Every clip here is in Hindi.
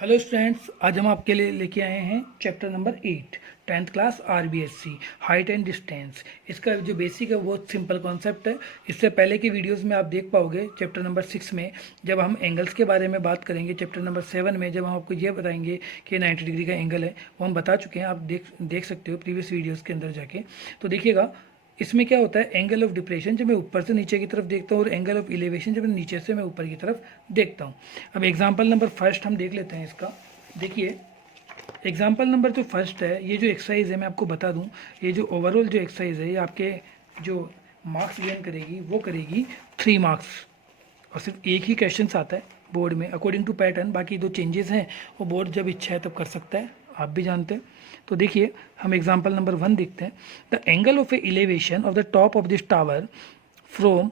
हेलो स्टूडेंट्स, आज हम आपके लिए लेके आए हैं chapter number 8 tenth class RBSC height and distance. इसका जो बेसिक है वो सिंपल कॉन्सेप्ट है। इससे पहले की वीडियोस में आप देख पाओगे चैप्टर नंबर 6 में जब हम एंगल्स के बारे में बात करेंगे, चैप्टर नंबर 7 में जब हम आपको ये बताएंगे कि 90 डिग्री का एंगल है, वो हम बता चुके हैं। आप देख सकते हो प्रीवियस वीडियोज़ के अंदर जाके। तो देखिएगा इसमें क्या होता है, एंगल ऑफ डिप्रेशन जब मैं ऊपर से नीचे की तरफ देखता हूँ और एंगल ऑफ इलेवेशन जब मैं नीचे से मैं ऊपर की तरफ देखता हूँ। अब एग्जांपल नंबर फर्स्ट हम देख लेते हैं इसका। देखिए एग्जांपल नंबर जो फर्स्ट है, ये जो एक्सरसाइज है मैं आपको बता दूं, ये जो ओवरऑल जो एक्सरसाइज है ये आपके जो मार्क्स गेन करेगी वो करेगी 3 मार्क्स, और सिर्फ एक ही क्वेश्चन आता है बोर्ड में अकॉर्डिंग टू पैटर्न। बाकी दो चेंजेस हैं वो बोर्ड जब इच्छा है तब कर सकता है, आप भी जानते हैं। तो देखिए हम एग्जाम्पल नंबर 1 देखते हैं। The angle of a elevation of the top of this tower from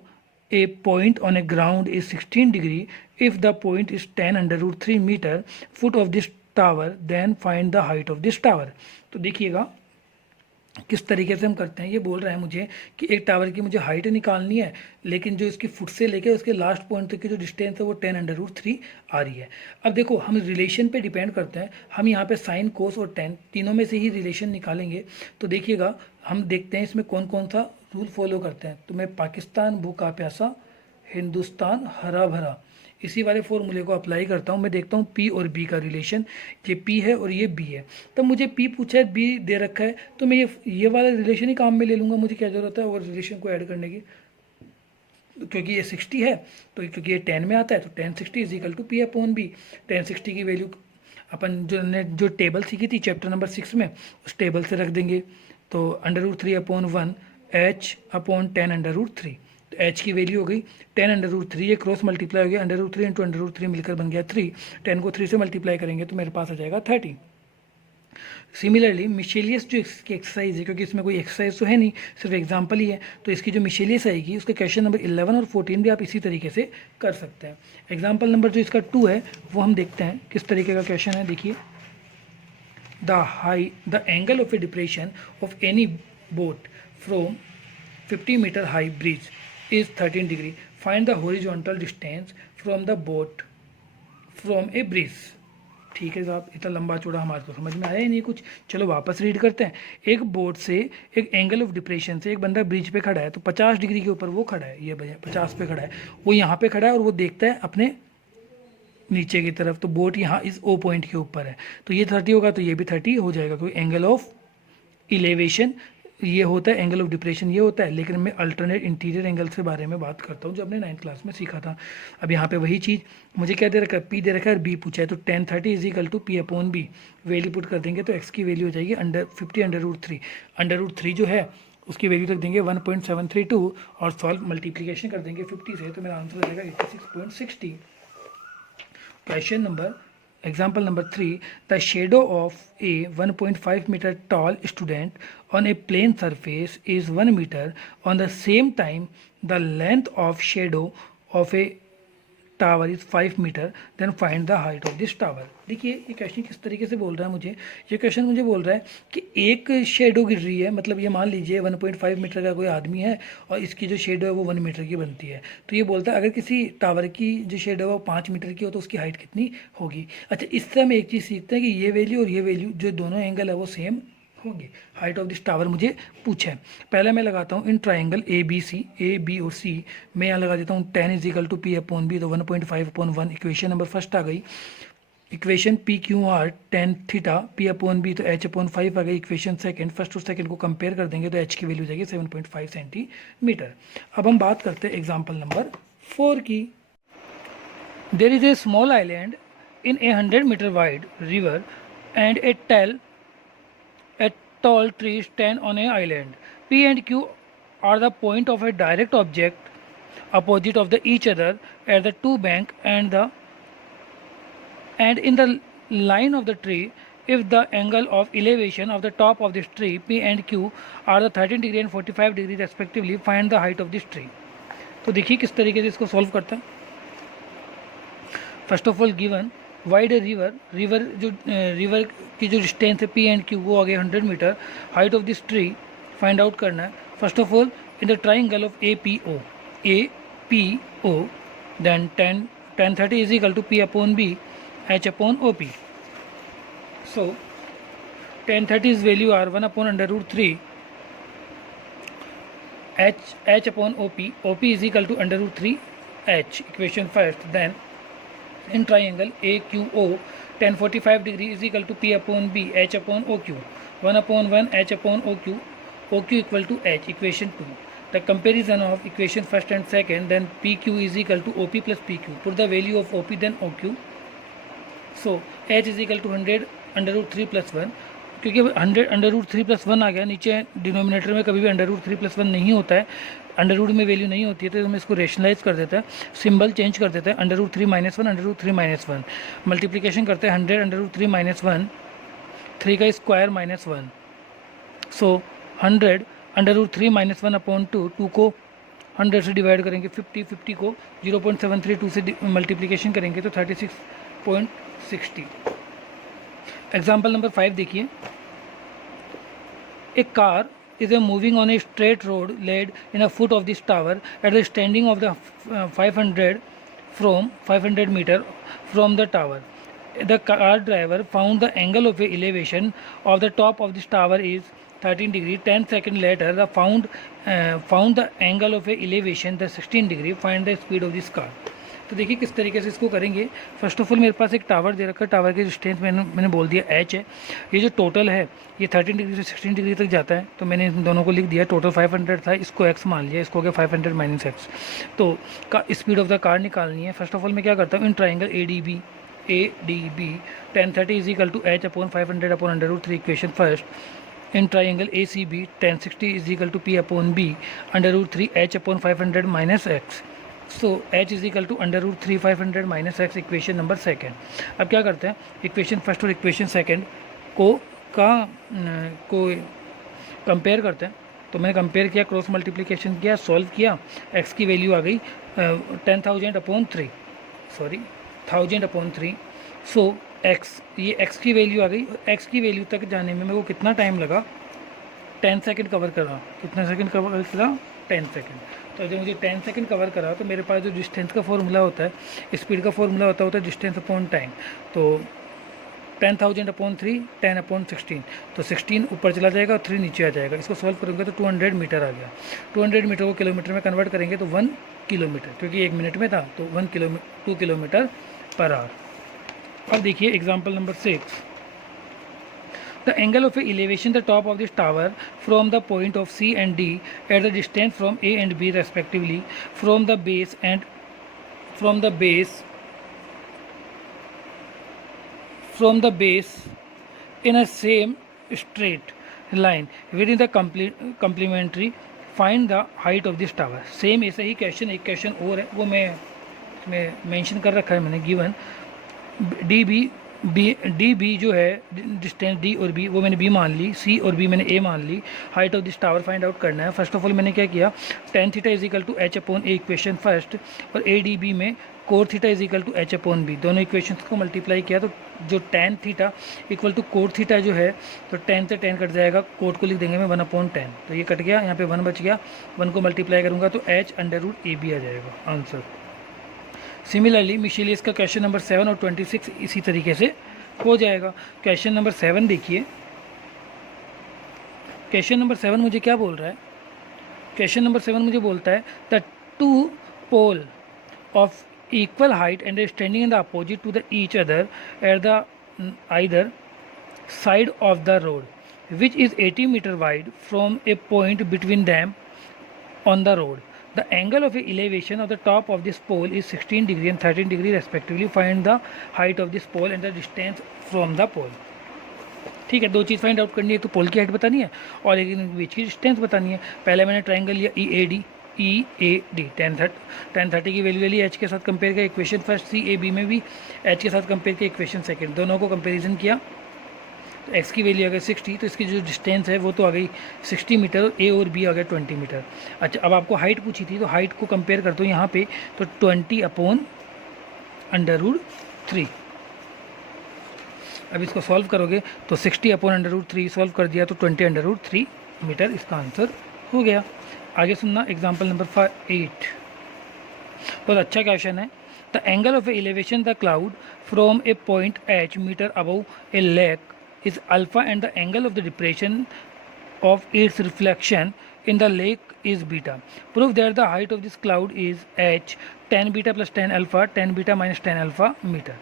a point on a ground is 16 degree. If the point is 10 under root 3 meter foot of this tower, then find the height of this tower. तो देखिएगा किस तरीके से हम करते हैं। ये बोल रहा है मुझे कि एक टावर की मुझे हाइट निकालनी है, लेकिन जो इसकी फुट से लेके उसके लास्ट पॉइंट तक की जो डिस्टेंस है वो 10 अंडर रूट 3 आ रही है। अब देखो हम रिलेशन पे डिपेंड करते हैं, हम यहाँ पे साइन कोस और टेन तीनों में से ही रिलेशन निकालेंगे। तो देखिएगा हम देखते हैं इसमें कौन कौन सा रूल फॉलो करते हैं। तो मैं पाकिस्तान भूखा प्यासा, हिंदुस्तान हरा भरा, इसी वाले फॉर्मूले को अप्लाई करता हूँ। मैं देखता हूँ पी और बी का रिलेशन, ये पी है और ये बी है। तब मुझे पी पूछा है, बी दे रखा है, तो मैं ये वाला रिलेशन ही काम में ले लूँगा। मुझे क्या ज़रूरत है और रिलेशन को ऐड करने की, क्योंकि ये 60 है तो क्योंकि ये 10 में आता है तो 1060 is equal to P upon B. 1060 की वैल्यू अपन जो टेबल सीखी थी चैप्टर नंबर 6 में उस टेबल से रख देंगे। तो under root 3 upon 1 H upon 10 under root 3। तो एच की वैल्यू हो गई 10 अंडर रूट 3, ये क्रॉस मल्टीप्लाई हो गया, under root 3 into under root 3 मिलकर बन गया 3। 10 को 3 से मल्टीप्लाई करेंगे तो मेरे पास आ जाएगा 30। सिमिलरली मिशेलियस जो इसकी एक्सरसाइज है, क्योंकि इसमें कोई एक्सरसाइज तो है नहीं, सिर्फ एग्जांपल ही है, तो इसकी जो मिशेलियस आएगी उसके क्वेश्चन नंबर 11 और 14 भी आप इसी तरीके से कर सकते हैं। एग्जांपल नंबर जो इसका 2 है वो हम देखते हैं किस तरीके का क्वेश्चन है। देखिए the angle of a depression of any boat from 50 metre high bridge is 13 degree. Find the horizontal distance from the boat from a bridge. ठीक है साहब, इतना लंबा चौड़ा हमारे को समझ में आया ही नहीं कुछ। चलो वापस रीड करते हैं। एक बोट से एक एंगल ऑफ डिप्रेशन से एक बंदा ब्रिज पे खड़ा है, तो 50 डिग्री के ऊपर वो खड़ा है, ये भैया 50 पे खड़ा है, वो यहाँ पे खड़ा है और वो देखता है अपने नीचे की तरफ। तो बोट यहाँ इस ओ पॉइंट के ऊपर है, तो ये 30 होगा तो ये भी 30 हो जाएगा, क्योंकि एंगल ऑफ इलेवेशन ये होता है, एंगल ऑफ डिप्रेशन ये होता है। लेकिन मैं अल्टरनेट इंटीरियर एंगल के बारे में बात करता हूँ जो हमने 9th क्लास में सीखा था। अब यहाँ पे वही चीज़ मुझे क्या दे रखा है, पी दे रखा है और बी पूछा है। तो 1030 is equal to P upon B, value put कर देंगे तो एक्स की वैल्यू हो जाएगी 50 अंडर रूट 3। अंडर रूट 3 जो है उसकी वैल्यू रख देंगे 1.732 और सॉल्व मल्टीप्लीकेशन कर देंगे 50 से, तो मेरा आंसर हो जाएगा 86.60। Question number Example number 3, the shadow of a 1.5 meter tall student on a plane surface is 1 meter. On the same time, the length of shadow of a tower is 5 metre, then find the height of this tower. देखिए ये क्वेश्चन किस तरीके से बोल रहा है मुझे। ये क्वेश्चन मुझे बोल रहा है कि एक शेडो गिर रही है, मतलब ये मान लीजिए 1.5 मीटर का कोई आदमी है और इसकी जो शेडो है वो 1 मीटर की बनती है। तो ये बोलता है अगर किसी टावर की जो शेडो है वो 5 मीटर की हो तो उसकी हाइट कितनी होगी। अच्छा, इससे हम एक चीज़ सीखते हैं कि ये वैल्यू और ये वैल्यू जो दोनों एंगल है वो सेम होंगे। हाइट ऑफ दिस टावर मुझे पूछा है। पहले मैं लगाता हूँ इन ट्राइंगल ए बी और सी, मैं यहाँ लगा देता हूँ 10 is equal to P upon B, तो 1.5 अपॉन 1 इक्वेशन नंबर फर्स्ट आ गई। Equation P Q R tan theta P upon B, तो एच अपॉन 5 आ गई। इक्वेशन सेकंड, फर्स्ट और सेकंड को कंपेयर कर देंगे तो एच की वैल्यू जाएगी 7.5 सेंटीमीटर। अब हम बात करते हैं एग्जाम्पल नंबर 4 की। There is a small island in a 100 metre wide river and a tall trees stand on an island. P and Q are the point of a direct object opposite of each other at the two bank and in the line of the tree. If the angle of elevation of the top of this tree P and Q are the 13 degree and 45 degree respectively, find the height of this tree. तो देखिए किस तरीके से इसको सॉल्व करते हैं। First of all given wide river की जो डिस्टेंस है पी एंड क्यू वो आ गया 100 metre. Height of this tree find out करना है। First of all in the triangle of A P O then 1030 is equal to P upon B h upon OP. So tan 30 is value are 1 upon under root 3 h upon OP is equal to under root 3 h, equation first. Then in triangle AQO tan 45 degree is equal to P upon B h upon OQ, 1 upon 1 h upon OQ equal to h, equation 2. The comparison of equation first and second, then PQ is equal to OP plus PQ. Put the value of OP then OQ. So h is equal to 100 under root 3 plus 1. क्योंकि 100 अंडर रूट 3 प्लस 1 आ गया, नीचे डिनोमिनेटर में कभी भी अंडर रूट 3 प्लस 1 नहीं होता है, अंडर रूट में वैल्यू नहीं होती है, तो हम इसको रेशनलाइज कर देते हैं, सिंबल चेंज कर देते हैं, under root 3 minus 1 under root 3 minus 1 multiplication करते हैं 100 अंडर रूट 3 माइनस 1 3 का स्क्वायर माइनस 1. सो 100 अंडर रूट 3 माइनस 1 अपॉन 2 को 100 से डिवाइड करेंगे, 50 को 0.732 से मल्टीप्लिकेशन करेंगे तो 36.60. एग्जाम्पल नंबर 5 देखिए. ए car is a moving on a straight road laid in a foot of this tower at the standing of the 500 meter from the tower. The car driver found the angle of elevation of the top of this tower is 13 degree. 10 seconds later the found the angle of elevation the 16 degree. Find the speed of this car. तो देखिए किस तरीके से इसको करेंगे. फर्स्ट ऑफ ऑल मेरे पास एक टावर दे रखा है, टावर की डिस्टेंस मैंने बोल दिया h है. ये जो टोटल है ये 13 डिग्री से 16 डिग्री तक जाता है, तो मैंने इन दोनों को लिख दिया. टोटल 500 था, इसको x मान लिया, इसको हो गया 500 माइनस x. तो का स्पीड ऑफ द कार निकालनी है. फर्स्ट ऑफ ऑल मैं क्या करता हूँ, in triangle ADB tan 30 is equal to h upon 500 upon under root 3, equation first. In triangle ACB tan 60 is equal to P upon B under root 3 h upon 500 minus x. So h is equal to under root 3 500 minus x, equation number second. अब क्या करते हैं, इक्वेशन फर्स्ट और इक्वेशन सेकेंड को कंपेयर करते हैं. तो मैंने कंपेयर किया, क्रॉस मल्टीप्लिकेशन किया, सॉल्व किया, x की वैल्यू आ गई 10,000 अपॉन 3. सो x, ये x की वैल्यू आ गई. x की वैल्यू तक जाने में मेरे को कितना टाइम लगा, 10 सेकेंड कवर करा. कितना सेकेंड कवर करा, 10 सेकेंड. तो जब मुझे 10 सेकंड कवर करा तो मेरे पास जो डिस्टेंस का फॉर्मूला होता है, स्पीड का फॉर्मूला होता है डिस्टेंस अपॉन टाइम. तो 10,000 अपॉन 3 10 अपॉन 16, तो 16 ऊपर चला जाएगा और 3 नीचे आ जाएगा. इसको सॉल्व करेंगे तो 200 मीटर आ गया. 200 मीटर को किलोमीटर में कन्वर्ट करेंगे तो 1 किलोमीटर, क्योंकि 1 मिनट में था तो 2 किलोमीटर पर आवर. अब देखिए example number 6. The angle of elevation the top of this tower from the point of C and D at the distance from A and B respectively from the base in a same straight line within the complementary. Find the height of this tower. Same ऐसा ही क्वेश्चन, एक क्वेश्चन और है, वो मैं मेंशन कर रखा है मैंने. गिवन डी बी जो है डिस्टेंस D और B वो मैंने B मान ली, C और B मैंने A मान ली. Height of this tower find out करना है. फर्स्ट ऑफ ऑल मैंने क्या किया, tan theta is equal to h upon A equation first, और ADB में cot theta is equal to h upon B, दोनों इक्वेशंस को मल्टीप्लाई किया. तो जो tan theta equal to cot theta जो है, तो tan से tan कट जाएगा, कोट को लिख देंगे मैं 1 अपॉन 10, तो ये कट गया, यहाँ पे 1 बच गया. 1 को मल्टीप्लाई करूँगा तो h अंडर रूट AB आ जाएगा आंसर. सिमिलरली मिशेलियस का क्वेश्चन नंबर 7 और 26 इसी तरीके से हो जाएगा. क्वेश्चन नंबर 7 देखिए. क्वेश्चन नंबर 7 मुझे क्या बोल रहा है, क्वेश्चन नंबर 7 मुझे बोलता है the 2 pole of equal height and standing in the opposite to the each other at the either side of the road which is 80 metre wide from a point between them on the road. The angle of elevation of the top of this pole is 16 degree and 13 degree respectively. Find the height of this pole and the distance from the pole. ठीक है, दो चीज़ फाइंड आउट करनी है, तो पोल की हाइट बतानी है और एक बीच की डिस्टेंस बतानी है. पहले मैंने ट्राइंगल लिया EAD tan 30 की वैल्यू ले ली, h के साथ कंपेयर किया, इक्वेशन फर्स्ट. CAB में भी h के साथ कंपेयर किया, इक्वेशन सेकेंड, दोनों को कंपेरिजन किया. तो x की वैल्यू आ गई 60, तो इसकी जो डिस्टेंस है वो तो आ गई 60 मीटर, और A और B आ गया 20 मीटर. अच्छा, अब आपको हाइट पूछी थी, तो हाइट को कंपेयर कर दो यहाँ पे, तो 20 अपॉन अंडर रूट 3. अब इसको सॉल्व करोगे तो 60 अपॉन अंडर रूट 3 सॉल्व कर दिया तो 20 अंडर रूट 3 मीटर इसका आंसर हो गया. आगे सुनना एग्जाम्पल नंबर 8. बहुत अच्छा क्वेश्चन है. The angle of elevation the cloud from a point h metre above a lake is alpha and the angle of the depression of its reflection in the lake is beta. Prove that the height of this cloud is h tan beta plus tan alpha tan beta minus tan alpha meter.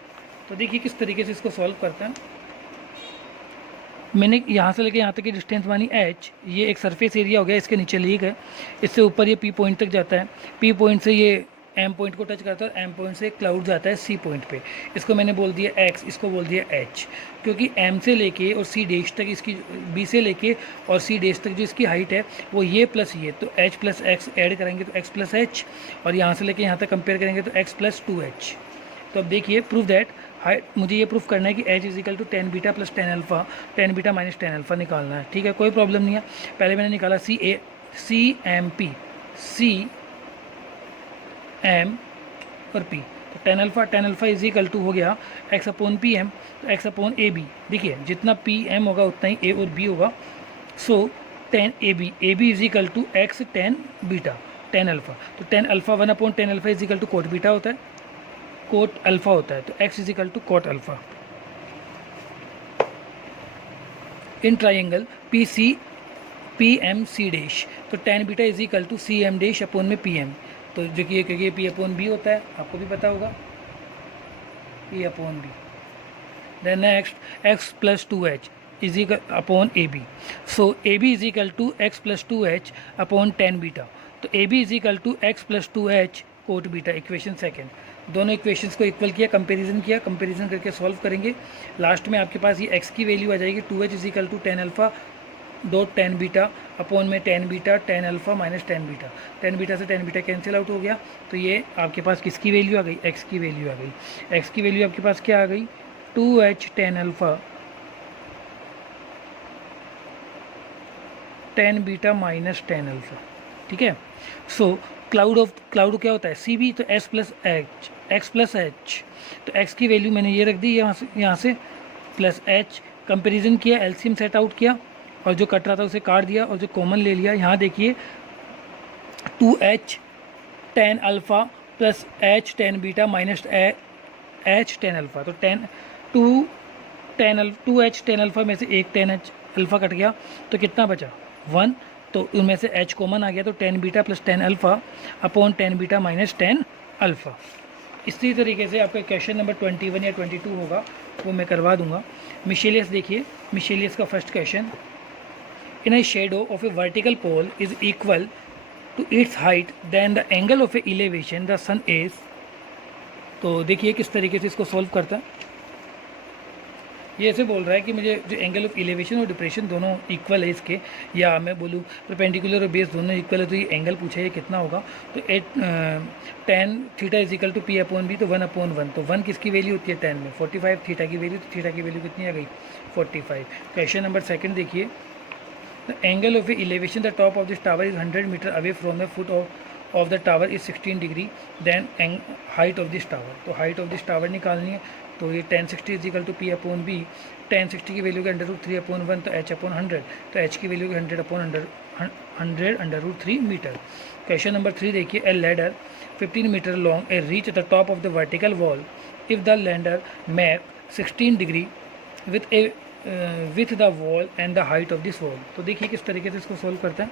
तो देखिए किस तरीके से इसको सॉल्व करते हैं। मैंने यहाँ से लेके यहाँ तक की डिस्टेंस मानी h, ये एक सरफेस एरिया हो गया, इसके नीचे लेक है, इससे ऊपर ये p पॉइंट तक जाता है, p पॉइंट से ये m पॉइंट को टच करता है, m पॉइंट से क्लाउड जाता है c पॉइंट पे, इसको मैंने बोल दिया x, इसको बोल दिया h, क्योंकि m से लेके और c डैश तक इसकी b से लेके और c डैश तक जो इसकी हाइट है वो ये प्लस ये, तो h प्लस x ऐड करेंगे तो x प्लस h, और यहाँ से लेके यहाँ तक कंपेयर करेंगे तो x प्लस 2h। तो अब देखिए प्रूफ दैट हाइट, मुझे ये प्रूफ करना है कि h is equal to tan beta plus tan alpha tan beta minus tan alpha निकालना है। ठीक है, कोई प्रॉब्लम नहीं है। पहले मैंने निकाला सी एम और p, तो tan alpha is equal to हो गया x अपॉन पी एम, तो x अपॉन ए बी। देखिए जितना पी एम होगा उतना ही a और b होगा, so tan A B is equal to x tan beta tan alpha, तो tan alpha one upon tan alpha is equal to cot beta होता है, कोट अल्फा होता है, तो x is equal to cot alpha. In triangle P M C dash, तो tan beta is equal to C M dash upon में पी एम, तो जो कि क्योंकि पी अपॉन बी होता है, आपको भी पता होगा P upon B. Then next X plus two H is equal upon A B, so A B is equal to X plus two H upon tan beta, तो A B is equal to X plus two H cot beta. Equation second, दोनों इक्वेशंस को इक्वल किया, कंपेरिजन करके सॉल्व करेंगे। लास्ट में आपके पास ये x की वैल्यू आ जाएगी 2h is equal to tan alpha dot tan beta upon में tan beta tan alpha minus tan beta, tan beta से टेन बीटा कैंसिल आउट हो गया, तो ये आपके पास किसकी वैल्यू आ गई, x की वैल्यू आ गई। x की वैल्यू आपके पास क्या आ गई, 2h ten alpha tan beta minus tan alpha. ठीक है, सो क्लाउड क्या होता है सी बी, तो s plus H x plus H, तो x की वैल्यू मैंने ये रख दी यहाँ से प्लस h, कंपेरिजन किया, एलसीएम सेट आउट किया और जो कट रहा था उसे काट दिया और जो कॉमन ले लिया। यहाँ देखिए 2h tan alpha plus h ten beta minus h tan alpha, तो 2h टेन अल्फ़ा में से एक टेन h अल्फ़ा कट गया, तो कितना बचा 1, तो उनमें से h कॉमन आ गया, तो tan beta plus tan alpha upon tan beta minus tan alpha. इसी तरीके से आपका क्वेश्चन नंबर 21 या 22 होगा, वो मैं करवा दूंगा। मिशेलियस देखिए, मिशेलियस का first question, in a shadow of a vertical pole is equal to its height then the angle of a elevation the sun is. तो देखिए किस तरीके से इसको सॉल्व करता है। ये ऐसे बोल रहा है कि मुझे जो एंगल ऑफ इलेवेशन और डिप्रेशन दोनों इक्वल है इसके, या मैं बोलूँ परपेंडिकुलर और बेस दोनों इक्वल है, तो ये एंगल पूछा है कितना होगा, तो tan theta is equal to P upon B, तो 1 अपॉन 1, तो 1 किसकी वैल्यू होती है 10 में, 45 थीटा की वैल्यू, तो थीटा की वैल्यू कितनी आ गई 45। क्वेश्चन नंबर सेकंड देखिए, the angle of elevation the top of this tower is 100 metre away from the foot of the tower is 16 degree, then height of this tower, तो हाइट ऑफ दिस टावर निकालनी है, तो ये 1060 is equal to P upon B, 1060 की वैल्यू के √3 अपॉन 1, तो h अपॉन 100, तो h की वैल्यू के 100 अपॉन 100 √3 मीटर। क्वेश्चन नंबर 3 देखिए, a ladder 15 metre long a reach the top of the vertical wall if the ladder make 16 degree with the wall and the height of this wall. तो देखिए किस तरीके से इसको सॉल्व करते हैं।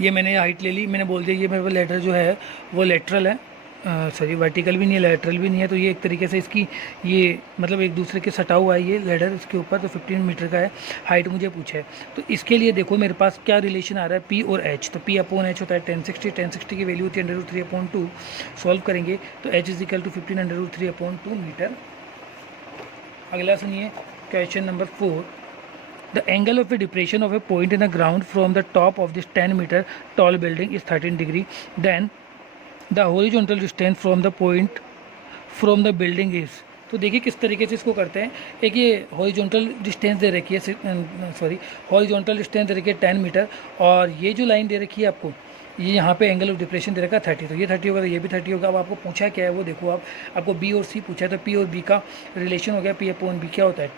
ये मैंने हाइट ले ली, मैंने बोल दिया ये मेरे पास लैडर जो है वो लेटरल है, सॉरी वर्टिकल भी नहीं है लैटरल भी नहीं है, तो ये एक तरीके से इसकी ये मतलब एक दूसरे के सटा हुआ है ये लैडर इसके ऊपर, तो 15 मीटर का है, हाइट मुझे पूछा है। तो इसके लिए देखो मेरे पास क्या रिलेशन आ रहा है P और H, तो P अपॉन H होता है 1060 की वैल्यू होती है √3 अपॉन 2, सॉल्व करेंगे तो H is equal to 15 √3 upon 2 metre. अगला सुनिए question number 4, the angle of a depression of a point in the ground from the top of this 10 metre tall building is 13 degree, then the horizontal distance from the point from the building is. तो देखिए किस तरीके से इसको करते हैं। एक ये हॉरिजॉन्टल डिस्टेंस दे रखी है, हॉरिजॉन्टल डिस्टेंस दे रखी है 10 मीटर, और ये जो लाइन दे रखी है आपको, ये यहाँ पे एंगल ऑफ डिप्रेशन दे रखा है 30, तो ये 30 होगा तो ये भी 30 होगा। अब आपको पूछा क्या है वो देखो, आपको बी और सी पूछा है, तो पी और बी का रिलेशन हो गया, पी अपॉन बी क्या होता है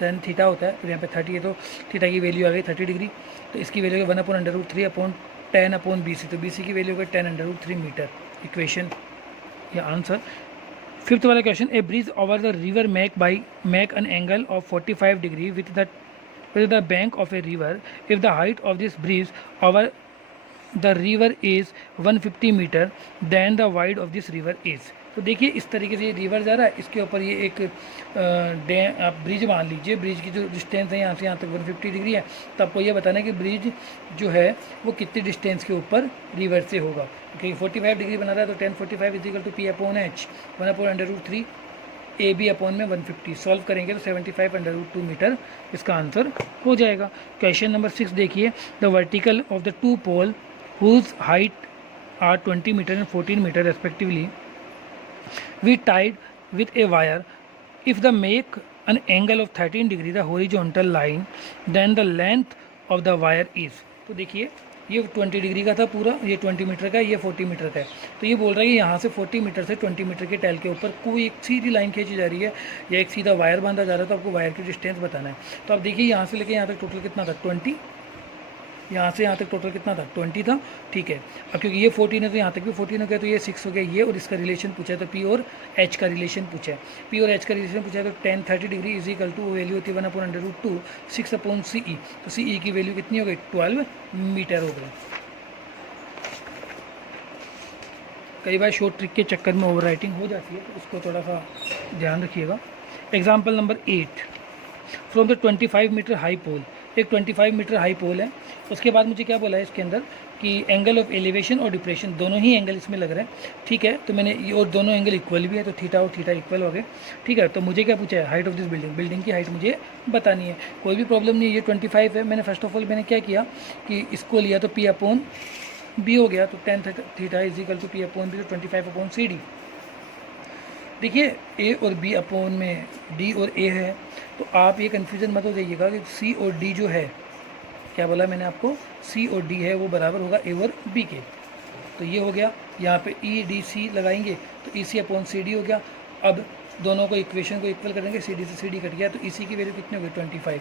10 थीटा होता है, तो यहाँ पे 30 है तो थीटा की वैल्यू आ गई 30 डिग्री, तो इसकी value 1 upon √3 upon 10 upon B C, तो बी सी की वैल्यू हो गई 10 √3 मीटर। इक्वेशन ये आंसर। फिफ्थ वाला question, a bridge over the river make an angle of 45 degree with the bank of a river if the height of this bridge over the river is 150 metre then the wide of this river is. तो देखिए इस तरीके से ये रिवर जा रहा है, इसके ऊपर ये एक आप ब्रिज मान लीजिए, ब्रिज की जो डिस्टेंस है यहाँ से यहाँ तक 150 डिग्री है। तो आपको ये बताना है कि ब्रिज जो है वो कितनी डिस्टेंस के ऊपर रिवर से होगा, क्योंकि 45 डिग्री बना रहा है। तो 1045 is equal to P upon H 1/√3 A B upon में 150 सॉल्व करेंगे तो 75/√2 मीटर इसका आंसर हो जाएगा। क्वेश्चन नंबर 6 देखिए, the vertical of the two pole whose height are 20 meter and 14 meter respectively we tied with a wire. If the make an angle of 13 degree the horizontal line then the length of the wire is। तो देखिए ये 20 डिग्री का था पूरा, ये 20 मीटर का है, ये 40 मीटर का है। तो ये बोल रहा है कि यहाँ से 40 मीटर से 20 मीटर के टैल के ऊपर कोई एक सीधी लाइन खींची जा रही है या एक सीधा वायर बांधा जा रहा है। तो आपको वायर की डिस्टेंस बताना है। तो आप देखिए यहाँ से लेके यहाँ तक टोटल कितना था 20, यहाँ से यहाँ तक टोटल कितना था 20 था, ठीक है। अब क्योंकि ये 14 है तो यहाँ तक भी 14 हो गया, तो ये 6 हो गया ये, और इसका रिलेशन पूछा है तो पी और एच का रिलेशन पूछा है। पी और एच का रिलेशन पूछा है तो 10 30 degree is equal to value होती है 1/√2 6/CE। तो CE की वैल्यू कितनी हो गई 12 मीटर हो गई। कई बार शॉर्ट ट्रिक के चक्कर में ओवर राइटिंग हो जाती है, तो उसको थोड़ा सा ध्यान रखिएगा। Example number 8, from the 25 metre high pole, एक 25 मीटर हाई पोल है। उसके बाद मुझे क्या बोला है इसके अंदर कि एंगल ऑफ एलिवेशन और डिप्रेशन दोनों ही एंगल इसमें लग रहे हैं, ठीक है। तो मैंने और दोनों एंगल इक्वल भी है, तो थीटा और थीटा इक्वल हो गए, ठीक है। तो मुझे क्या पूछा है, हाइट ऑफ दिस बिल्डिंग की हाइट मुझे बतानी है। कोई भी प्रॉब्लम नहीं है, ये 25 है। मैंने फर्स्ट ऑफ ऑल मैंने क्या किया कि इसको लिया तो पी अपॉन बी हो गया, तो 10 theta is equal to P upon B, तो 25/CD। देखिए ए और बी अपॉन में डी और ए है, तो आप ये कन्फ्यूज़न मत हो जाइएगा कि सी और डी जो है, क्या बोला मैंने आपको, सी और डी है वो बराबर होगा ए और बी के। तो ये हो गया, यहाँ पे ई डी सी लगाएंगे तो ई सी अपॉन सी डी हो गया। अब दोनों को इक्वेशन को इक्वल करेंगे, सी डी से सी डी कट गया, तो ई सी की वैल्यू कितनी हो गई 25,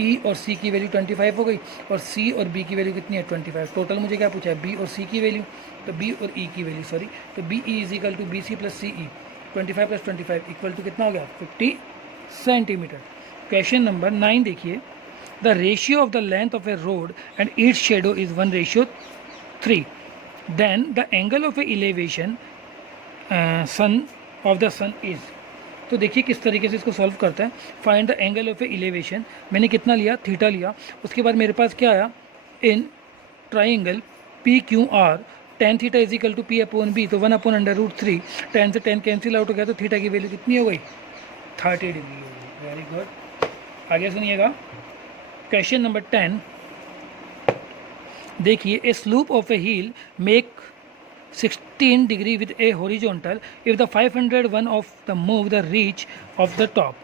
ई और सी की वैल्यू 25 हो गई, और सी और बी की वैल्यू कितनी है 25। टोटल मुझे क्या पूछा है, बी और सी की वैल्यू, तो बी और ई की वैल्यू सॉरी, तो B E is equal to B C plus C E, 25 + 25 equal to कितना हो गया 50 सेंटीमीटर। क्वेश्चन नंबर 9 देखिए, the ratio of the length of a road and its shadow is 1:3, then the angle of a elevation sun of the sun is. तो देखिए किस तरीके से इसको सॉल्व करता है। Find the angle of a elevation, मैंने कितना लिया थीटा लिया, उसके बाद मेरे पास क्या आया, in triangle PQR tan theta is equal to P upon B, तो 1/√3, 10 से 10 कैंसिल आउट हो गया, तो थीटा की वैल्यू कितनी हो गई 30 डिग्री हो गई। वेरी गुड, आगे सुनिएगा। क्वेश्चन नंबर 10 देखिए, a slope of a hill make 16 degree with a horizontal if the 501 of the move the reach of the top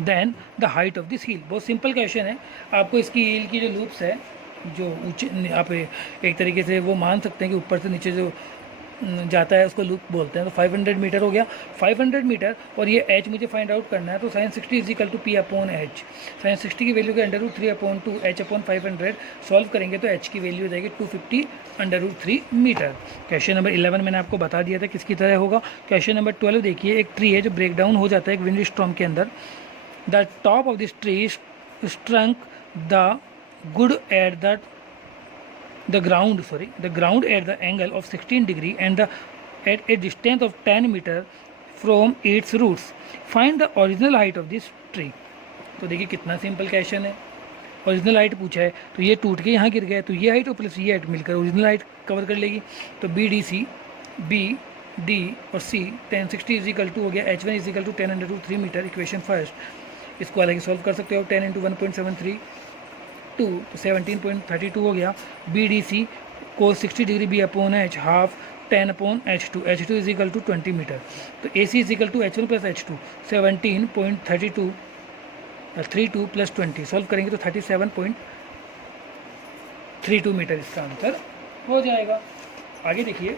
then the height of this hill. बहुत सिंपल क्वेश्चन है। आपको इसकी हिल की जो लूप्स है, जो ऊंचे, आप एक तरीके से वो मान सकते हैं कि ऊपर से नीचे जो जाता है उसको लूप बोलते हैं। तो 500 मीटर हो गया, 500 मीटर, और ये एच मुझे फाइंड आउट करना है। तो sin 60 is equal to P upon H, sin 60 की वैल्यू के √3/2 एच अपॉन 500 सॉल्व करेंगे तो एच की वैल्यू हो जाएगी 250/3 मीटर। क्वेश्चन नंबर 11 मैंने आपको बता दिया था किसकी तरह होगा। क्वेश्चन नंबर 12 देखिए, एक ट्री है जो ब्रेक डाउन हो जाता है एक विंड स्टॉर्म के अंदर। The top of this tree स्ट्रंक the good at the ground at the angle of 16 degree and at a distance of 10 meter from its roots. Find the original height of this tree. तो देखिए कितना सिंपल क्वेश्चन है। ओरिजिनल हाइट पूछा है, तो ये टूट के यहाँ गिर गया, तो ये हाइट और प्लस ये हाइट मिलकर ओरिजिनल हाइट कवर कर लेगी। तो बी डी और सी 10 60 इज इक्वल टू हो गया H1 is equal to 10√3 metre. Equation first, इसको अलग सॉल्व कर सकते हो। 10 × 1.73 2, तो 17.32 हो गया। बी डी सी को 60 degree B upon H half 10/H2, H2 is equal to 20 metre. तो A C is equal to H1 + H2, 17.32 32 + 20 solve करेंगे तो 37.32 मीटर इसका आंसर हो जाएगा। आगे देखिए,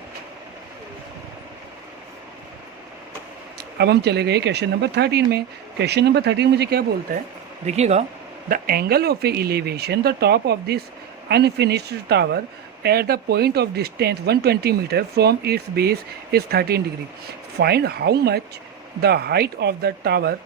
अब हम चले गए क्वेश्चन नंबर 13 में। क्वेश्चन नंबर 13 मुझे क्या बोलता है, देखिएगा, the angle of a elevation the top of this unfinished tower at the point of distance 120 meter from its base is 13 degree. Find how much the height of the tower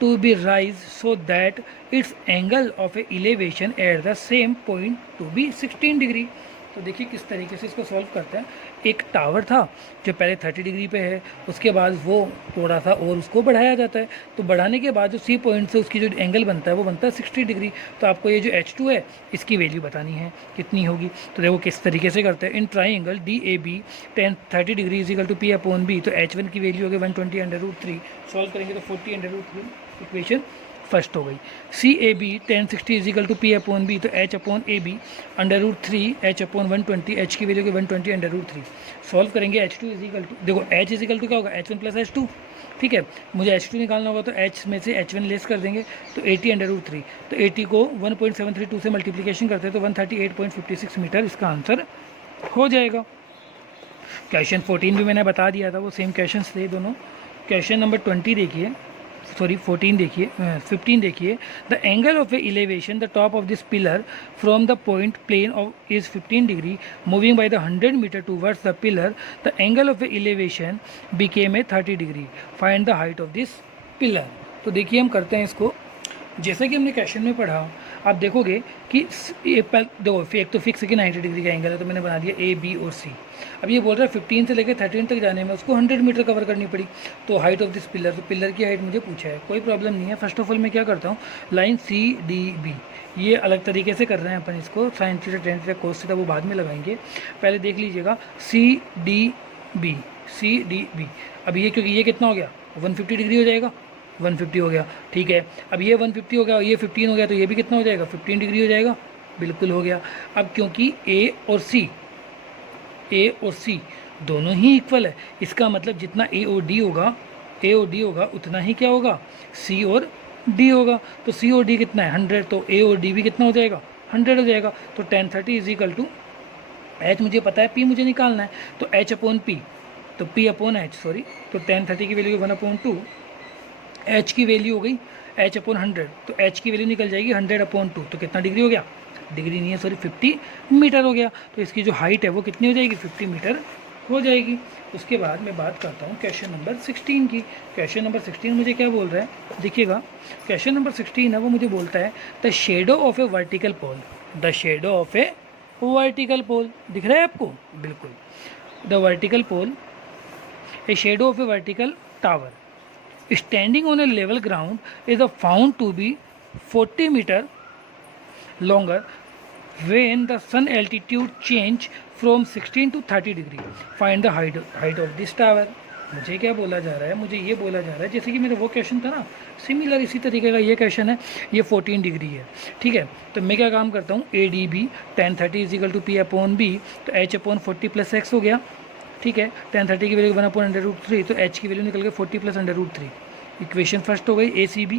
to be raised so that its angle of elevation at the same point to be 16 degree. तो देखिए किस तरीके से इसको सॉल्व करते हैं. एक टावर था जो पहले 30 डिग्री पे है, उसके बाद वो थोड़ा सा और उसको बढ़ाया जाता है, तो बढ़ाने के बाद जो सी पॉइंट से उसकी जो एंगल बनता है वो बनता है 60 डिग्री. तो आपको ये जो H2 है इसकी वैल्यू बतानी है कितनी होगी. तो देखो किस तरीके से करते हैं. In triangle DAB 30 degree is equal to P/B, तो H1 की वैल्यू होगी 120/√3. सॉल्व करेंगे तो 40/√3 इक्वेशन फर्स्ट हो गई. CAB 1060 is equal to P/B, तो H/AB √3 H/120, H की वैल्यू के 120/√3. सॉल्व करेंगे. H2 इज इक्वल टू, देखो H इज इक्वल टू क्या होगा, H1 प्लस H2. ठीक है, मुझे H2 निकालना होगा तो H में से H1 लेस कर देंगे तो 80/√3. तो 80 को 1.732 से मल्टीप्लीकेशन करते हैं तो 138.56 मीटर इसका आंसर हो जाएगा. क्वेश्चन 14 भी मैंने बता दिया था, वो सेम क्वेश्चन थे दोनों. क्वेश्चन नंबर 20 देखिए, सॉरी 14 देखिए, 15 देखिए. The angle of a elevation the top of this pillar from the point plane of is 15 degree moving by the 100 metre towards the pillar. The angle of a elevation became a 30 degree. Find the height of this pillar. तो देखिए हम करते हैं इसको. जैसा कि हमने क्वेश्चन में पढ़ा, आप देखोगे कि देखो एक तो फिक्स है कि 90 डिग्री का एंगल है, तो मैंने बना दिया A, B और C. अब ये बोल रहा है 15 से लेकर 13 तक जाने में उसको 100 मीटर कवर करनी पड़ी. तो हाइट ऑफ दिस पिलर, तो पिलर की हाइट मुझे पूछा है, कोई प्रॉब्लम नहीं है. फर्स्ट ऑफ ऑल मैं क्या करता हूँ, लाइन CDB ये अलग तरीके से कर रहे हैं अपन इसको. Sine theta tan theta cos theta वो बाद में लगाएंगे. पहले देख लीजिएगा CDB. अब ये क्योंकि ये कितना हो गया 150 डिग्री हो जाएगा, 150 हो गया. ठीक है, अब ये 150 हो गया, ये 15 हो गया, तो ये भी कितना हो जाएगा 15 डिग्री हो जाएगा. बिल्कुल हो गया. अब क्योंकि A और C दोनों ही इक्वल है, इसका मतलब जितना A और D होगा उतना ही क्या होगा C और D होगा. तो C और D कितना है 100, तो A और D भी कितना हो जाएगा 100 हो जाएगा. तो 1030 इज इक्वल टू H मुझे पता है, P मुझे निकालना है, तो H/P, तो P/H सॉरी. तो 1030 की वैल्यू 1/2, H की वैल्यू हो गई H/100, तो H की वैल्यू निकल जाएगी 100/2. तो कितना डिग्री हो गया, डिग्री नहीं है सॉरी 50 मीटर हो गया. तो इसकी जो हाइट है वो कितनी हो जाएगी 50 मीटर हो जाएगी. उसके बाद मैं बात करता हूँ क्वेश्चन नंबर 16 की. क्वेश्चन नंबर 16 मुझे क्या बोल रहा है, देखिएगा. क्वेश्चन नंबर 16 है वो मुझे बोलता है the shadow of a vertical pole. The shadow of a vertical pole दिख रहा है आपको, बिल्कुल. The vertical pole, a shadow of a vertical tower standing on a level ground is found to be 40 meter longer when the sun altitude change from 16 to 30 degree. Find the height of this tower. मुझे क्या बोला जा रहा है, मुझे ये बोला जा रहा है जैसे कि मेरा वो क्वेश्चन था ना, सिमिलर इसी तरीके का ये क्वेश्चन है. ये 14 डिग्री है, ठीक है. तो मैं क्या काम करता हूँ, ADB 1030 is equal to P/B, तो H/40 प्लस X हो गया. ठीक है, 1030 की वैल्यू 1/√3, तो H की वैल्यू निकल गई 40 प्लस √3. इक्वेशन फर्स्ट हो गई. ACB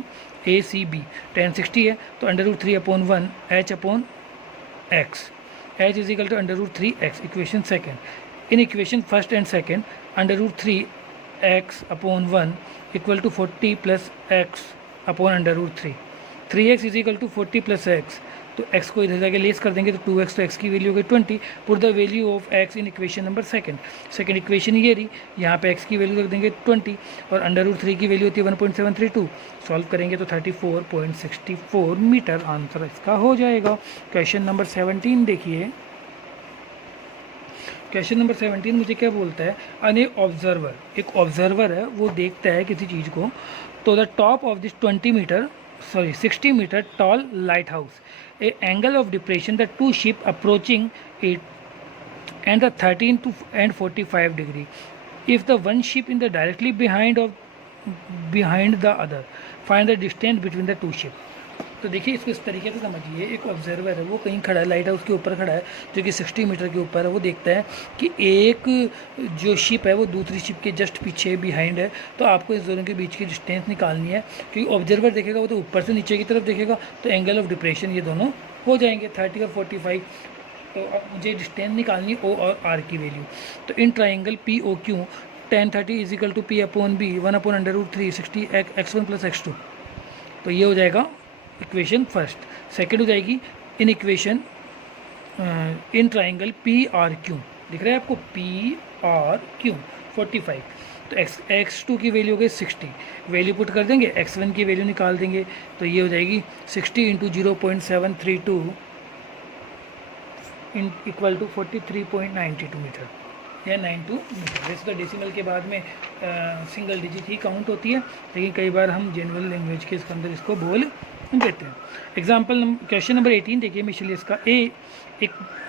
1060 है, तो √3/1 H/X, H is equal to √3X. Equation second. In equation first and second √3X/1 equal to 40 plus X/√3. 3X is equal to 40 plus X, तो x को इधर जाके लेस कर देंगे तो 2x, तो x की वैल्यू हो गई 20. Put the value of x in equation number second equation ये रही. यहाँ पे x की वैल्यू रख देंगे 20 और √3 की वैल्यू होती है 1.732. सॉल्व करेंगे तो 34.64 मीटर आंसर इसका हो जाएगा. क्वेश्चन नंबर 17 देखिए. क्वेश्चन नंबर 17 मुझे क्या बोलता है, अन ऑब्जर्वर, एक ऑब्जर्वर है वो देखता है किसी चीज़ को. तो the top of this 60 meter tall lighthouse, a angle of depression the two ship approaching it and the 13 to and 45 degree. If the one ship in the directly behind the other, find the distance between the two ship. तो देखिए इसको इस तरीके से समझिए. एक ऑब्जर्वर है वो कहीं खड़ा है, लाइट हाउस के ऊपर खड़ा है जो कि 60 मीटर के ऊपर है. वो देखता है कि एक जो शिप है वो दूसरी शिप के जस्ट पीछे बिहाइंड है. तो आपको इस दोनों के बीच की डिस्टेंस निकालनी है, क्योंकि ऑब्जर्वर देखेगा वो तो ऊपर से नीचे की तरफ देखेगा, तो एंगल ऑफ डिप्रेशन ये दोनों हो जाएंगे 30 और 45. तो अब मुझे डिस्टेंस निकालनी O और R की वैल्यू. तो in triangle POQ 1030 is equal to P/B 1/√3 60 X1 plus X2. तो ये हो जाएगा इक्वेशन फर्स्ट. सेकेंड हो जाएगी in equation in triangle P R Q, दिख रहा है आपको, पी आर क्यू 45। तो x2 की वैल्यू हो गई 60, वैल्यू पुट कर देंगे, x1 की वैल्यू निकाल देंगे, तो ये हो जाएगी 60 इंटू 0.732 इक्वल टू 43.92 मीटर या 92 मीटर। वैसे तो डेसिमल के बाद में सिंगल डिजिट ही काउंट होती है, लेकिन कई बार हम जनरल लैंग्वेज के इसके अंदर इसको बोल देते हैं। एग्जाम्पल क्वेश्चन नंबर 18 देखिए मिशेल, इसका एक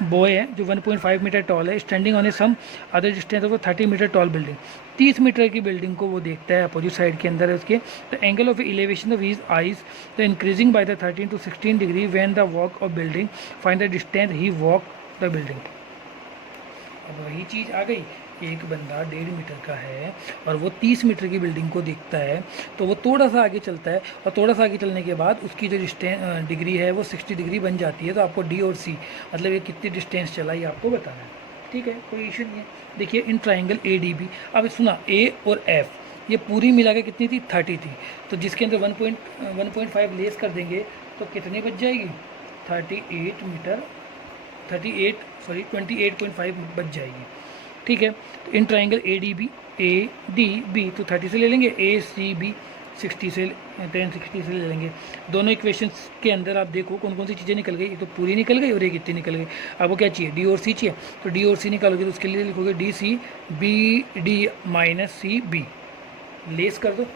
बॉय है जो 1.5 मीटर टॉल है, standing on a some other distance of 30 metre tall building. 30 metre की बिल्डिंग को वो देखता है, अपोजिट साइड के अंदर है उसके। The angle of elevation of his eyes the increasing by the 13 to 16 degree when the walk of building, find the distance he walk the building. अब वही चीज़ आ गई, एक बंदा 1.5 मीटर का है और वो 30 मीटर की बिल्डिंग को देखता है, तो वो थोड़ा सा आगे चलता है और थोड़ा सा आगे चलने के बाद उसकी जो डिग्री है वो 60 डिग्री बन जाती है। तो आपको डी और सी मतलब ये कितनी डिस्टेंस चला ये आपको बताना है, ठीक है, कोई इशू नहीं है। देखिए in triangle A D B, अब सुना ए और एफ ये पूरी मिला के कितनी थी, 30 थी, तो जिसके अंदर 1.5 लेस कर देंगे तो कितनी बच जाएगी, 28.5 बच जाएगी, ठीक है। तो in triangle A D B तो 30 से ले लेंगे, ए सी बी 60 से 1060 से ले लेंगे। दोनों इक्वेशंस के अंदर आप देखो कौन कौन सी चीज़ें निकल गई, ये तो पूरी निकल गई और ये कितनी निकल गई। आपको क्या चाहिए, डी और सी चाहिए, तो डी और सी निकालोगे तो उसके लिए लिखोगे D C B D minus C B, less कर दो।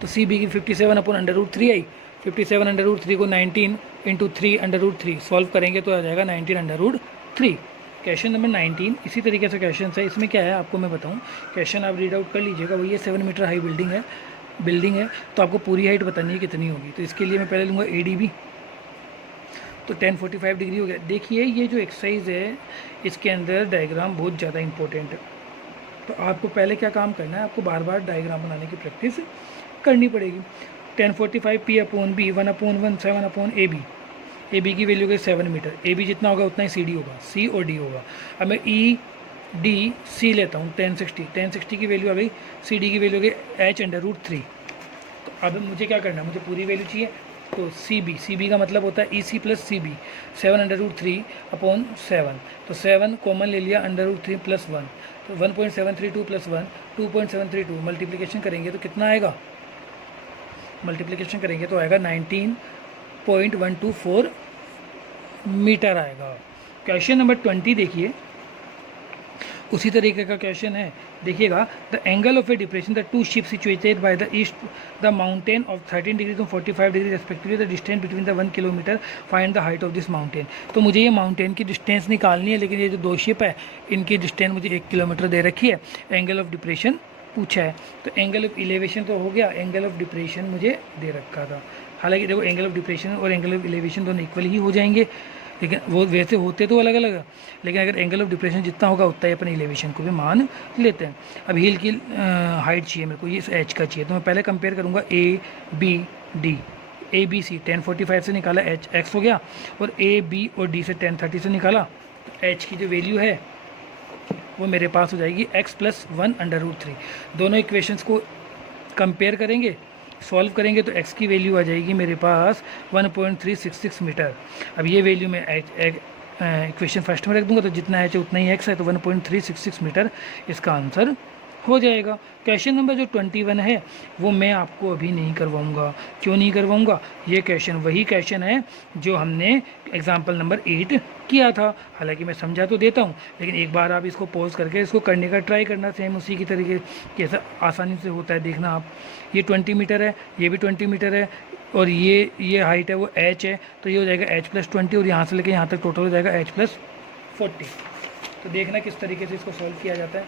तो सी बी की 57/√3 आई, 57/√3 को 19 इंटू 3/√3 सॉल्व करेंगे तो आ जाएगा 19/√3। क्वेश्चन नंबर 19 इसी तरीके से क्वेश्चन है। इसमें क्या है आपको मैं बताऊं, क्वेश्चन आप रीड आउट कर लीजिएगा। वही है 7 मीटर हाई बिल्डिंग है तो आपको पूरी हाइट बतानी है कितनी होगी। तो इसके लिए मैं पहले लूँगा ए डी बी, तो 1045 डिग्री हो गया। देखिए ये जो एक्सरसाइज है इसके अंदर डायग्राम बहुत ज़्यादा इंपॉर्टेंट है, तो आपको पहले क्या काम करना है, आपको बार बार डायग्राम बनाने की प्रैक्टिस करनी पड़ेगी। 1045 P upon B 1/1 7/AB, A B की वैल्यू हो गई 7 मीटर, ए बी जितना होगा उतना ही सी डी होगा, सी और डी होगा। अब मैं ई डी सी लेता हूँ 1060 की वैल्यू आ गई, सी डी की वैल्यू हो गई h/√3। तो अब मुझे क्या करना है, मुझे पूरी वैल्यू चाहिए, तो सी बी का मतलब होता है ई सी प्लस सी बी 7/√3/7, तो 7 कॉमन ले लिया, √3 + 1, तो 1.732 + 1 2.732, मल्टीप्लिकेशन करेंगे तो कितना आएगा, मल्टीप्लिकेशन करेंगे तो आएगा 19.124 मीटर आएगा। क्वेश्चन नंबर 20 देखिए, उसी तरीके का क्वेश्चन है, देखिएगा। The angle of a depression the two ship situated by the east the mountain of 13 degree to 45 degree respectively, the distance between the 1 kilometre, find the height of this mountain. तो मुझे ये माउंटेन की डिस्टेंस निकालनी है, लेकिन ये जो दो शिप है इनकी डिस्टेंस मुझे 1 किलोमीटर दे रखी है, एंगल ऑफ डिप्रेशन पूछा है। तो एंगल ऑफ इलेवेशन तो हो गया, एंगल ऑफ डिप्रेशन मुझे दे रखा था। हालांकि देखो एंगल ऑफ डिप्रेशन और एंगल ऑफ इलेवेशन दोनों इक्वल ही हो जाएंगे, लेकिन वो वैसे होते तो अलग अलग है, लेकिन अगर एंगल ऑफ डिप्रेशन जितना होगा उतना ही अपन इलेवेशन को भी मान लेते हैं। अब हील की हाइट चाहिए मेरे को, ये एच का चाहिए, तो मैं पहले कंपेयर करूँगा A B D, A B C 1045 से निकाला एच एक्स हो गया, और ए बी और डी से 1030 से निकाला, तो एच की जो वैल्यू है वो मेरे पास हो जाएगी x + 1/√3। दोनों इक्वेशंस को कंपेयर करेंगे, सॉल्व करेंगे तो x की वैल्यू आ जाएगी मेरे पास 1.366 मीटर। अब ये वैल्यू मैं इक्वेशन फर्स्ट में रख दूंगा, तो जितना h है उतना ही x है, तो 1.366 मीटर इसका आंसर हो जाएगा। क्वेश्चन नंबर जो 21 है वो मैं आपको अभी नहीं करवाऊंगा। क्यों नहीं करवाऊंगा, ये क्वेश्चन वही क्वेश्चन है जो हमने एग्जाम्पल नंबर 8 किया था। हालांकि मैं समझा तो देता हूँ, लेकिन एक बार आप इसको पॉज करके इसको करने का ट्राई करना, सेम उसी की तरीके कैसा आसानी से होता है देखना आप। ये 20 मीटर है, ये भी 20 मीटर है, और ये हाइट है वो h है, तो ये हो जाएगा h + 20, और यहाँ से लेकर यहाँ तक टोटल हो जाएगा h + 40। तो देखना किस तरीके से इसको सॉल्व किया जाता है।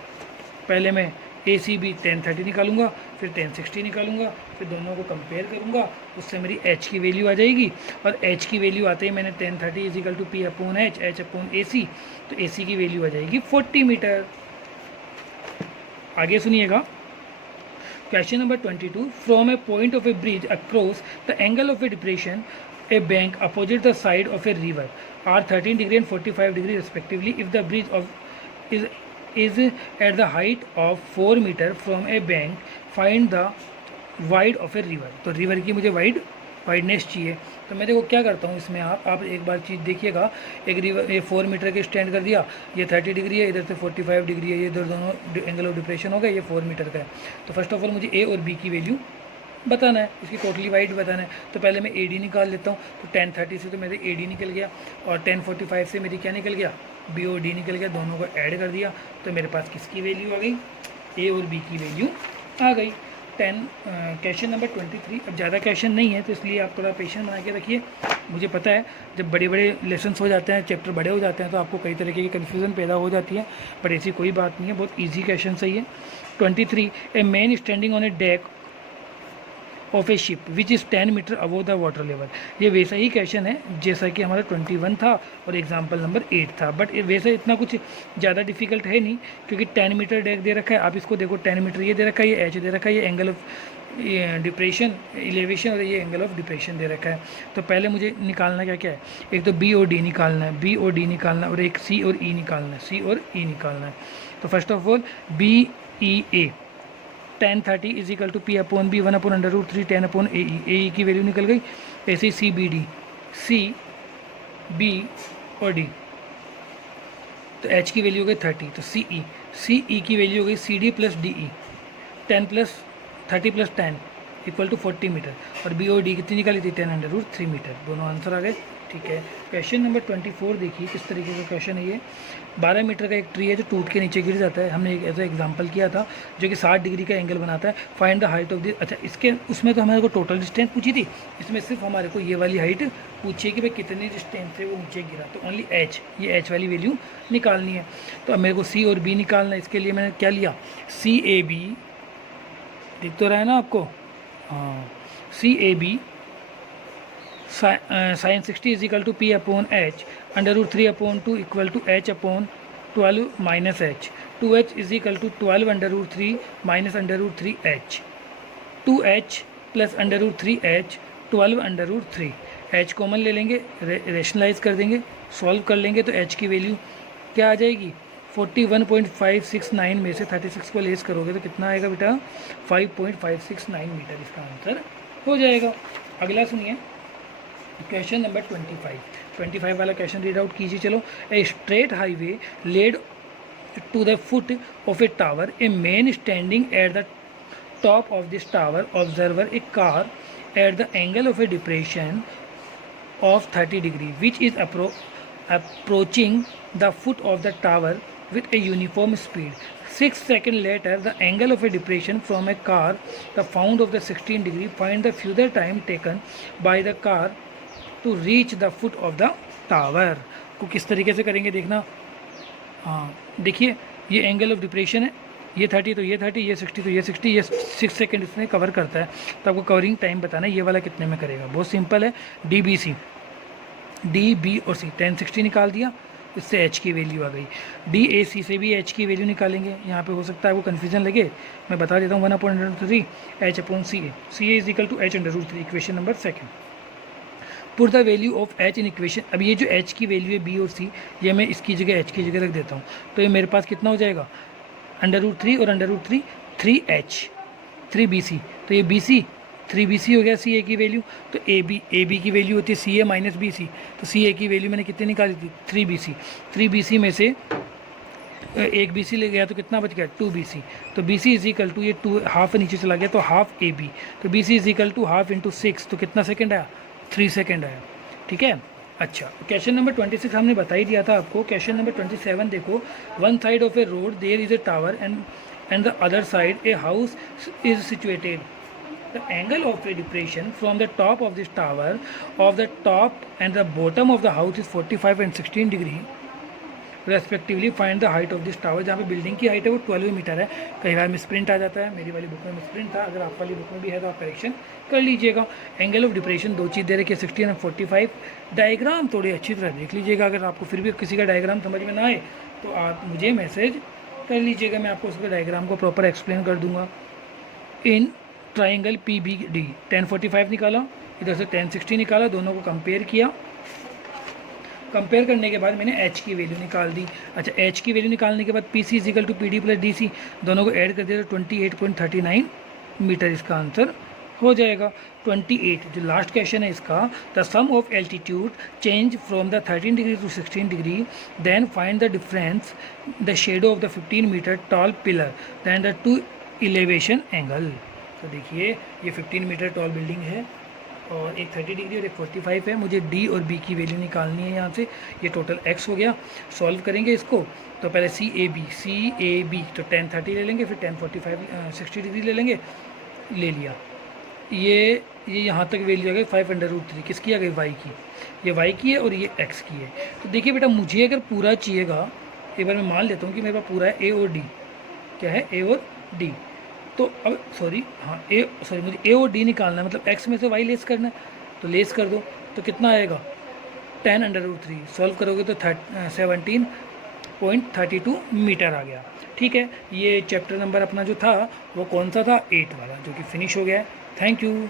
पहले मैं ए सी बी 1030 निकालूंगा, फिर 1060 निकालूंगा, फिर दोनों को कंपेयर करूंगा, उससे मेरी h की वैल्यू आ जाएगी, और h की वैल्यू आते ही मैंने 1030 = P/H, H/AC, तो AC की वैल्यू आ जाएगी 40 मीटर। आगे सुनिएगा, question number 22, from a point of a bridge across the angle of a depression a bank opposite the side of a river are 13 degree and 45 degree respectively, if the bridge of is at the height of 4 meter from a bank, find the wide of a river। तो रिवर की मुझे वाइड वाइडनेस चाहिए। तो मैं देखो क्या करता हूँ इसमें, आप एक बार चीज़ देखिएगा। एक रिवर, ये 4 मीटर के स्टैंड कर दिया, ये 30 डिग्री है, इधर से 45 डिग्री है, ये इधर दोनों एंगल ऑफ डिप्रेशन हो गए, ये 4 मीटर का है। तो फर्स्ट ऑफ ऑल मुझे ए और बी की वैल्यू बताना है, इसकी टोटली वाइड बताना है। तो पहले मैं ए डी निकाल लेता हूँ। तो 1030 से तो मेरे ए डी निकल गया, और 1045 से मेरी क्या निकल गया, बी और डी निकल गया। दोनों को ऐड कर दिया तो मेरे पास किसकी वैल्यू आ गई, ए और बी की वैल्यू आ गई। Question number 23। अब ज़्यादा क्वेश्चन नहीं है तो इसलिए आप थोड़ा पेशेंस बना के रखिए। मुझे पता है जब बड़े बड़े लेसन्स हो जाते हैं, चैप्टर बड़े हो जाते हैं, तो आपको कई तरीके की कन्फ्यूज़न पैदा हो जाती है, बट ऐसी कोई बात नहीं है, बहुत ईजी क्वेश्चन सही है। 23, a man standing on a deck of a ship which is 10 metre above the water level. ये वैसा ही क्वेश्चन है जैसा कि हमारा 21 था और एग्जाम्पल नंबर 8 था, बट वैसे इतना कुछ ज़्यादा डिफिकल्ट है नहीं, क्योंकि 10 मीटर डेक दे रखा है। आप इसको देखो, 10 मीटर ये दे रखा है, ये एच दे रखा है, ये एंगल ऑफ डिप्रेशन एलिवेशन, और ये एंगल ऑफ डिप्रेशन दे रखा है। तो पहले मुझे निकालना क्या क्या है, एक तो बी और डी निकालना है, बी और डी निकालना है, और एक सी और ई निकालना है, सी और ई निकालना है। तो first of all B E A 1030 is equal to P upon B 1/√3 10 upon A E की वैल्यू निकल गई। ऐसे ही C B D, C B और डी, तो एच की वैल्यू हो गई 30, तो सी ई की वैल्यू हो गई C D plus D E, 10 plus 30 plus 10 equal to 40 metre, और बी और डी कितनी निकाली थी 10√3 मीटर। दोनों आंसर आ गए, ठीक है। क्वेश्चन नंबर 24 देखिए किस तरीके का क्वेश्चन है ये। 12 मीटर का एक ट्री है जो टूट के नीचे गिर जाता है। हमने एक ऐसा एग्जांपल किया था जो कि 60 डिग्री का एंगल बनाता है। Find the height of the, अच्छा इसके उसमें तो हमारे को टोटल डिस्टेंस पूछी थी, इसमें सिर्फ हमारे को ये वाली हाइट पूछिए कि भाई कितनी डिस्टेंस से वो नीचे गिरा, तो ओनली एच, ये एच वाली वैल्यू निकालनी है। तो अब मेरे को सी और बी निकालना है। इसके लिए मैंने क्या लिया, सी ए बी, दिख तो रहा है ना आपको, हाँ, C A B sine 60 is equal to P upon H, √3/2 equal to H upon 12 minus H, 2h is equal to 12 √3 minus √3 H, 2h plus √3h 12 √3, H common ले लेंगे, रेशनलाइज कर देंगे, सॉल्व कर लेंगे, तो एच की वैल्यू क्या आ जाएगी, 41.569 में से 36 को लेस करोगे तो कितना आएगा बेटा, 5.569 मीटर इसका आंसर हो जाएगा। अगला सुनिए क्वेश्चन नंबर 25 वाला क्वेश्चन रीड आउट कीजिए। चलो, a straight highway led to the foot of a tower, a man standing at the top of this tower observer a car at the angle of a depression of 30 degree which is approaching the foot of the tower with a uniform speed. 6 seconds later the angle of a depression from a car the found of the 16 degree. Find the further time taken by the car to reach the foot of the tower. को किस तरीके से करेंगे देखना। हाँ देखिए, ये एंगल ऑफ डिप्रेशन है, ये 30 तो ये 30, ये 60 तो ये 60, ये 6 सेकेंड इसमें कवर करता है। तो आपको कवरिंग टाइम बताना है ये वाला कितने में करेगा। बहुत सिंपल है, D B C, D B और सी 1060 निकाल दिया, इससे एच की वैल्यू आ गई। डी ए सी से भी एच की वैल्यू निकालेंगे। यहाँ पे हो सकता है वो कन्फ्यूजन लगे, मैं बता देता हूँ 1/√3 H upon C A is equal to H √3। Equation number 2, put the value of H in equation. अब ये जो एच की वैल्यू है बी और सी, ये मैं इसकी जगह एच की जगह रख देता हूँ, तो ये मेरे पास कितना हो जाएगा, √3 और √3 3h 3bc, तो ये bc 3bc हो गया सी ए की वैल्यू। तो ए बी की वैल्यू होती है सी ए माइनस बी सी, तो सी ए की वैल्यू मैंने कितनी निकाली थी 3bc में से एक bc ले गया तो कितना बच गया 2bc, तो bc इज इक्वल टू ये 2 हाफ नीचे चला गया तो हाफ ए बी, तो bc is equal to half into 6, तो कितना सेकेंड आया 3 सेकेंड आया। ठीक है, अच्छा क्वेश्चन नंबर 26 हमने बता ही दिया था आपको। क्वेश्चन नंबर 27 देखो, one side of a road there is a tower and the other side a house is situated. The angle of a depression from the top of this tower of the top and the bottom of the house is 45 and 16 degree respectively. Find the height of this tower. जहाँ पे बिल्डिंग की हाइट है वो 12 मीटर है। कई बार मिसप्रिंट आ जाता है, मेरी वाली बुक में मिसप्रिंट था, अगर आप वाली बुक में भी है तो आप करेक्शन कर लीजिएगा। एंगल ऑफ डिप्रेशन दो चीज़ दे रखी है 16 और 45। डायग्राम थोड़ी अच्छी तरह देख लीजिएगा, अगर आपको फिर भी किसी का डायग्राम समझ में ना आए तो आप मुझे मैसेज कर लीजिएगा, मैं आपको उसके डायग्राम को प्रॉपर एक्सप्लेन कर दूंगा। In triangle P B D 1045 निकाला, इधर से 1060 निकाला, दोनों को कंपेयर किया। कंपेयर करने के बाद मैंने एच की वैल्यू निकाल दी। अच्छा, एच की वैल्यू निकालने के बाद P C is equal to P D plus D C, दोनों को ऐड कर दिया तो 28.39 मीटर इसका आंसर हो जाएगा। 28 जो लास्ट क्वेश्चन है इसका, the sum of altitude change from the 13 degree to 16 degree, then find the difference the shadow of the 15 metre tall pillar, then the two elevation angle. तो देखिए ये 15 मीटर टॉल बिल्डिंग है और एक 30 डिग्री और एक 45 है। मुझे डी और बी की वैल्यू निकालनी है यहाँ से। ये टोटल एक्स हो गया। सॉल्व करेंगे इसको तो पहले सी ए बी तो 10 30 ले लेंगे, फिर 10 45 60 डिग्री ले लेंगे, ले लिया। ये यहाँ तक वैल्यू आ गई 5√3, किसकी आ गई? वाई की। ये वाई की है और ये एक्स की है। तो देखिए बेटा मुझे अगर पूरा चाहिएगा, एक बार मैं मान लेता हूँ कि मेरे पास पूरा है ए और डी। क्या है? ए और डी। तो अब मुझे ए और डी निकालना है, मतलब एक्स में से वाई लेस करना है। तो लेस कर दो तो कितना आएगा? 10√3। सॉल्व करोगे तो 17.32 मीटर आ गया। ठीक है, ये चैप्टर नंबर अपना जो था वो कौन सा था? 8 वाला, जो कि फिनिश हो गया है। Thank you.